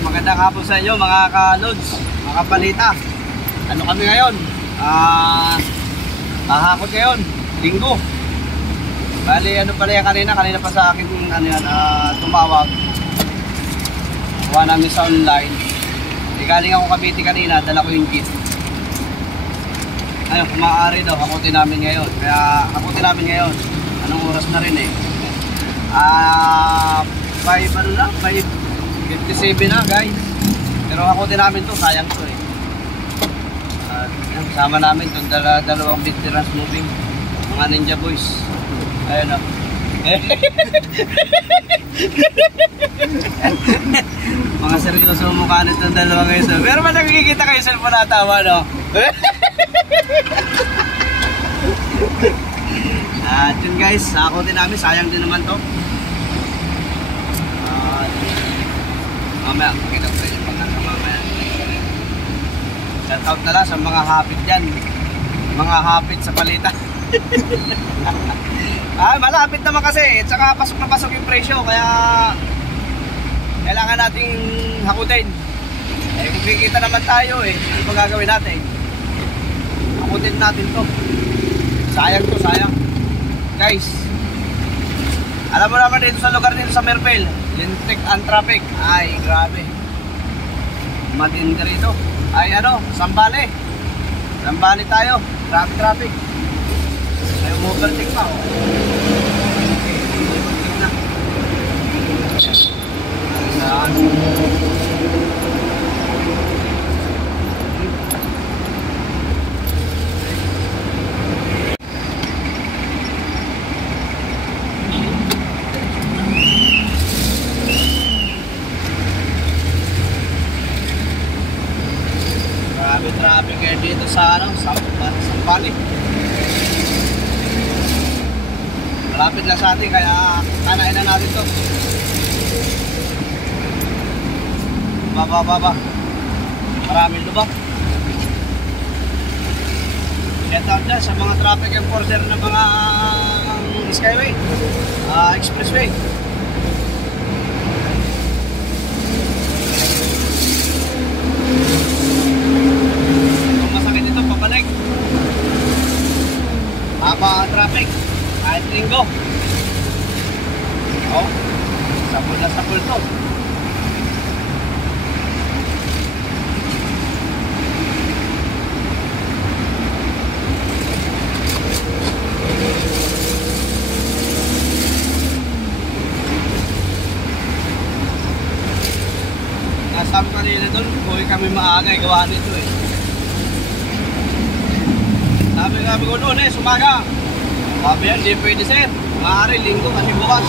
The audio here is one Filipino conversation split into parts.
Magandang hapon sa inyo mga ka-loads, mga kapalita. Ano kami ngayon? Hahakot ngayon, linggo. Bali, ano pala yan kanina pa sa akin tumawag. Kuha namin sa online. Galing ako Cavite kanina, dala ko yung jeep. Ayun, kung maaari daw, hakutin namin ngayon. Kaya hakutin namin ngayon. Anong oras na rin eh? 5:57 na guys. Pero hakutin namin to, sayang to eh. Sama namin itong dalawang veterans moving, mga ninja boys. Ayun o. Mga seryoso mukha nitong dalawa ngayon. Pero ba nakikita kayo sa cellphone natawa, no? At yun guys, hakutin namin, sayang din naman to. Mamaya, makita ko rin yung pagkaka mamaya. Shout out na lang sa mga hapit dyan. Mga hapit sa palita. Malapit naman kasi. Tsaka pasok na pasok yung presyo. Kaya kailangan nating hakutin. Kung kikita naman tayo ano pa gagawin natin? Hakutin natin to. Sayang to, sayang. Guys, alam mo naman dito sa lugar dito sa Merpel, lintik ang traffic. Ay, grabe. Matindi rito. Ay, Sambale. Sambale tayo. Traffic. Ay, overtake pa. Traffic ngayon dito sa Sambale. Malapit lang sa atin kaya kanain na natin to. Baba. Maraming lubak. Shout out dyan sa mga traffic enforcer ng mga Skyway, Expressway. Pabalik. Haba ang traffic. Kahit linggo. Sapul na sapul to. Nasabi kanina doon, buhay kami maaga, gawa nito eh. Sabi ko noon sumaga. Sabi yan, di pwede sir. Maaari linggo kasi bukas.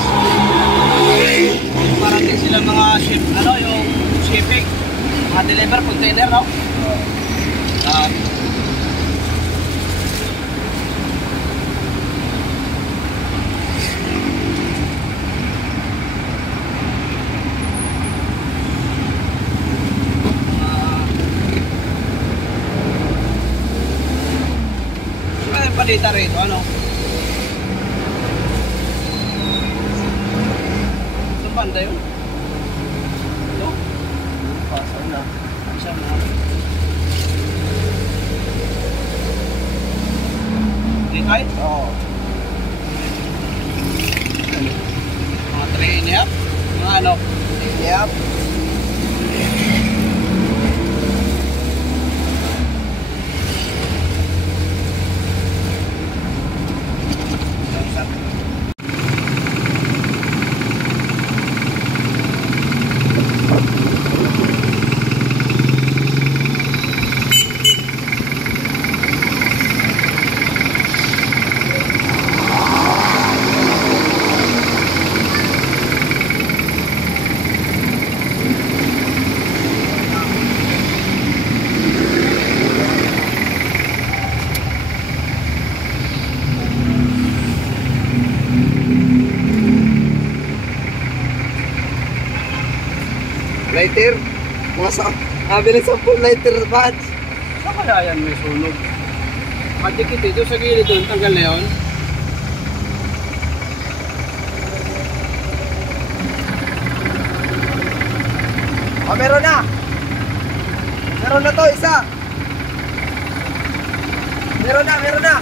Parating sila mga ship, yung shipping. Mga deliver, container, no? Palita rito, Saan banda yun? Ito? Pasal na. Saan na? Dito ay? Oo. Mga 3.5? Mga 3.5? Lighter? Nabili 10 lighter batch. Saan kaya yan may sunog? Madikit ito sa gilid doon, tanggal na yun. Oh, meron na. Meron na to, isa. Meron na, meron na.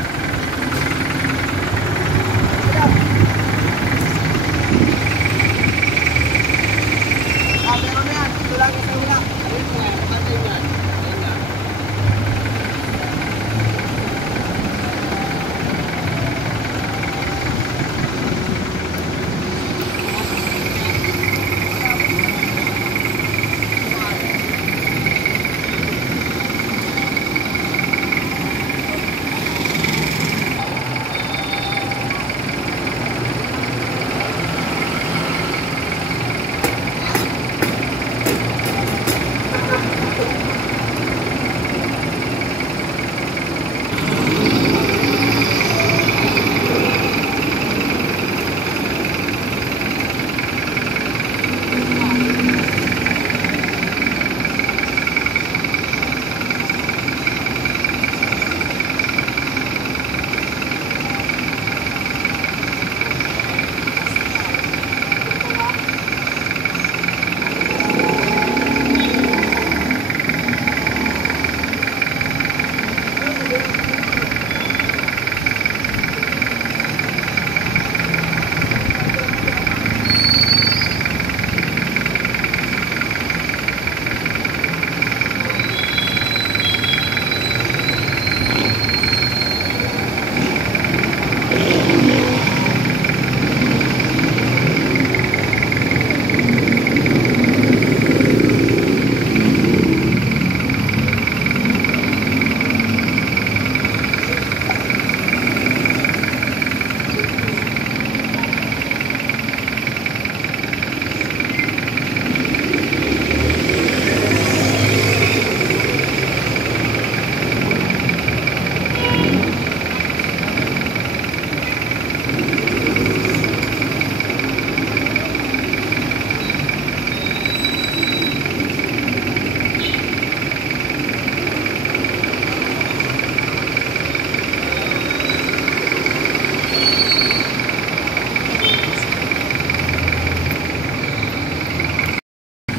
Ah, meron na yan. Ito lang isa wala. Ayun nga, patay yan. Ayun nga.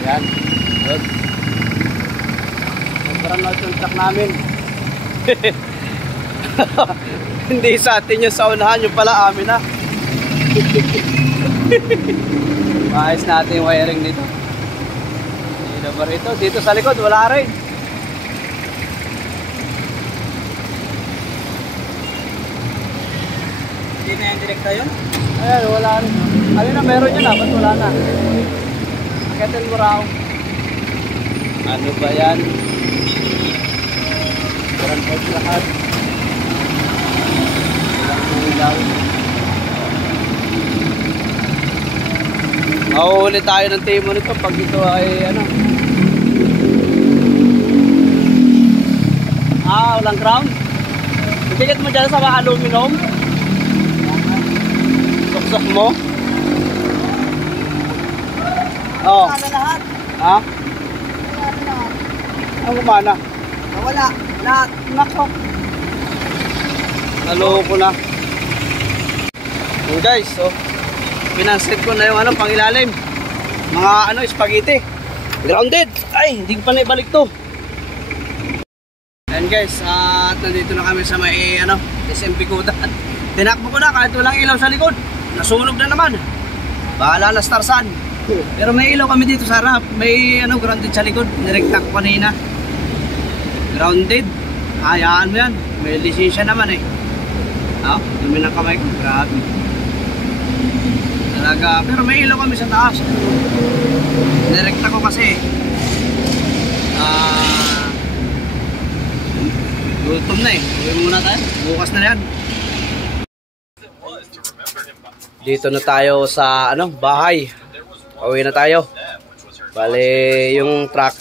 Yan. Good. Sobrang out yung truck namin. Hindi sa atin yung sa unahan, yung pala amin na. Maayos natin yung wiring dito. Dito ba rito? Dito sa likod, wala rin. Hindi na yung direkta yun? Ayan, wala rin. Ano na, meron yun na, ba't wala na? Akitin mo raw. Ano ba yan? Parang po lahat. Walang ilaw. Mahuhuli tayo ng timo nito pag ito ay ano. Walang ground. Itiket mo dyan sa mga aluminum. Suksok mo. Oo. Wala na lahat. Ha? Wala na lahat. Ang kumana? Wala. Lahat. Nako. Naloko na. So guys, so pinansit ko na yung ano, pangilalim. Mga ano, spaghetti. Grounded. Ay, hindi ko pa naibalik to. Ayan guys, at nandito na kami sa may ano, SMP Kudan. Tinakbo ko na kahit walang ilaw sa likod. Nasunog na naman. Bahala na Starsan. Pero may ilaw kami dito sa harap. May ano, grounded sa likod. Nirekta ko kanina. Grounded. Hayaan mo yan. May lisensya naman eh. Dumi ng kamay ko. Grabe. Talaga. Pero may ilaw kami sa taas. Nirekta ko kasi. Gutom na eh. Uwi muna tayo. Bukas na yan. Dito na tayo sa ano, bahay. Uwi na tayo. Bale, yung truck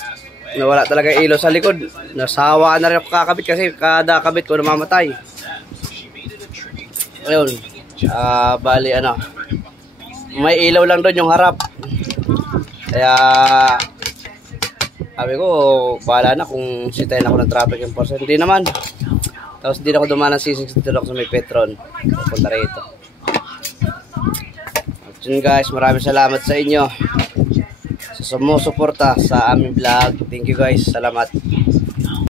na wala talaga ilaw sa likod. Nasawa na rin ako kakabit kasi kada kabit ko namamatay. Ayun. Bale, ano, may ilaw lang doon yung harap. Kaya sabi ko, bahala na kung sitayin ako ng traffic enforcer. Hindi naman. Tapos hindi na ako dumaan ng C6 dito ako sa may Petron. Pupunta rito. At yun guys, maraming salamat sa inyo. sumusuporta sa aming vlog. Thank you guys. Salamat.